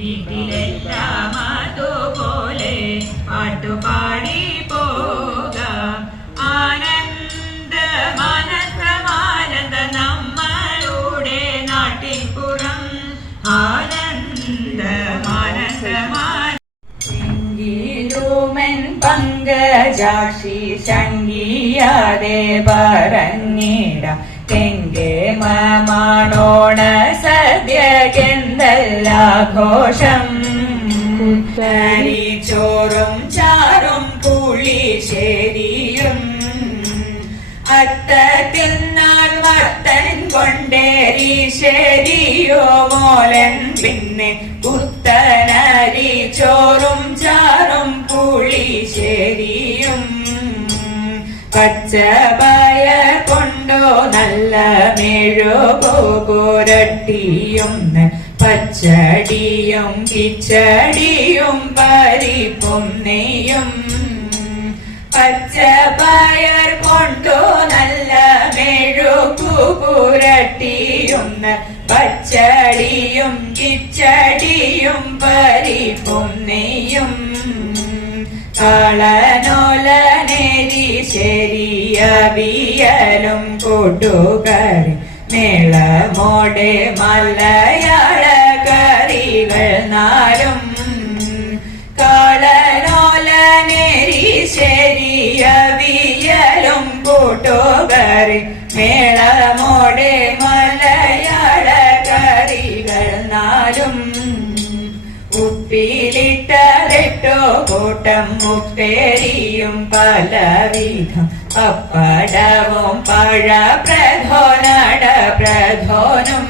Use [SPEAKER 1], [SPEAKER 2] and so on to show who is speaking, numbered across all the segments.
[SPEAKER 1] വീട്ടിലെല്ലാം അതുപോലെ പാട്ടുപാടി പങ്കജാക്ഷി സംഗീയാതെ പറഞ്ഞിട തെങ്കേ മണോണ സദ്യക്കെന്തല്ലാഘോഷം ചോറും ചാറും പുളിശ്ശേരിയും അത്തത്തിൽ നാൾ വത്തൻ കൊണ്ടേരി ശരിയോ മോലൻ പിന്നെ കുത്തനരി ചോറും ചാറും പുളിശ്ശേരിയും പച്ചപയ കൊണ്ടോ നല്ല മേഴോ പുരട്ടിയും പച്ചടിയും കിച്ചടിയും പരിപ്പും നെയ്യും പച്ചപ്പയർ കൊണ്ടു നല്ല മെഴുക്കു പുരട്ടിയുന്ന പച്ചടിയും കിച്ചടിയും പരിപ്പും നെയ്യും. കളനോലനേരി ശരിയവിയലും കൂട്ടുകറി മേളമോടെ മലയാള കളനോലനേരി ശരിയവിയലും കൂട്ടുകറി മേളമോടെ മലയാള കറികൾ നാലും ഉപ്പിലിട്ടതെട്ടോ കൂട്ടം മുപ്പേരിയും പലവിധം പപ്പടവും പഴ പ്രധോനട പ്രധോനും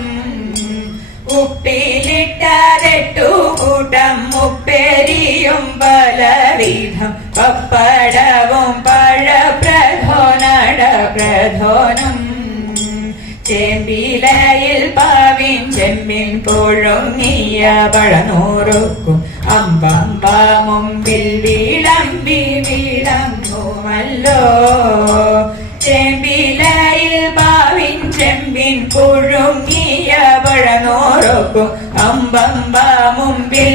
[SPEAKER 1] ഉപ്പിലിട്ടതെട്ടു കൂട്ടം മുപ്പേരിയും പലവിധം പപ്പടവും പഴപ്രധോനട പ്രധോനം ചെമ്പിലയിൽ പാവിൻ ചെമ്പിൻ പുഴുങ്ങിയ പഴനൂറുക്കും അമ്പമ്പ മുമ്പിൽ വിളമ്പി വിളങ്ങുമല്ലോ. ചെമ്പിലയിൽ പാവിൻ ചെമ്പിൻ പുഴുങ്ങിയ പഴനൂറുക്കും അമ്പമ്പ മുമ്പിൽ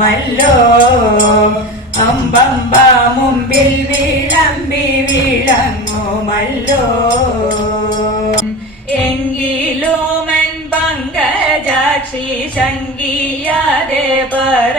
[SPEAKER 1] മല്ലോ? അമ്പമ്പ മുമ്പിൽ വിളമ്പി വിളങ്ങുമല്ലോ എങ്കിലോമൻ പങ്കജാക്ഷി സംഗീയാതെ പറ